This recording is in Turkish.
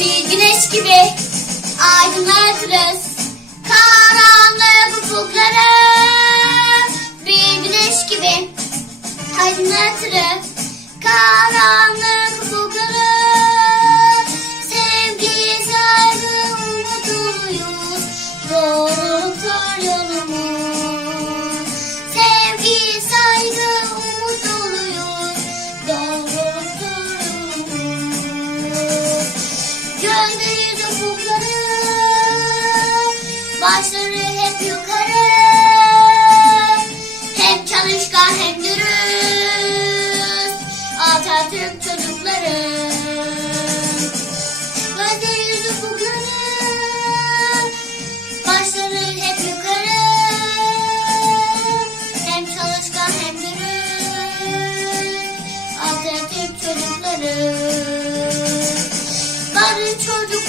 Güneş gibi aydınlatırız Ağaçları hep yukarı. Hem çalışkan hem dürüst. Atatürk çocukları. Gözde yüzü bugünün Başları hep yukarı. Hem çalışkan hem dürüst. Atatürk çocukları. Barış çocuk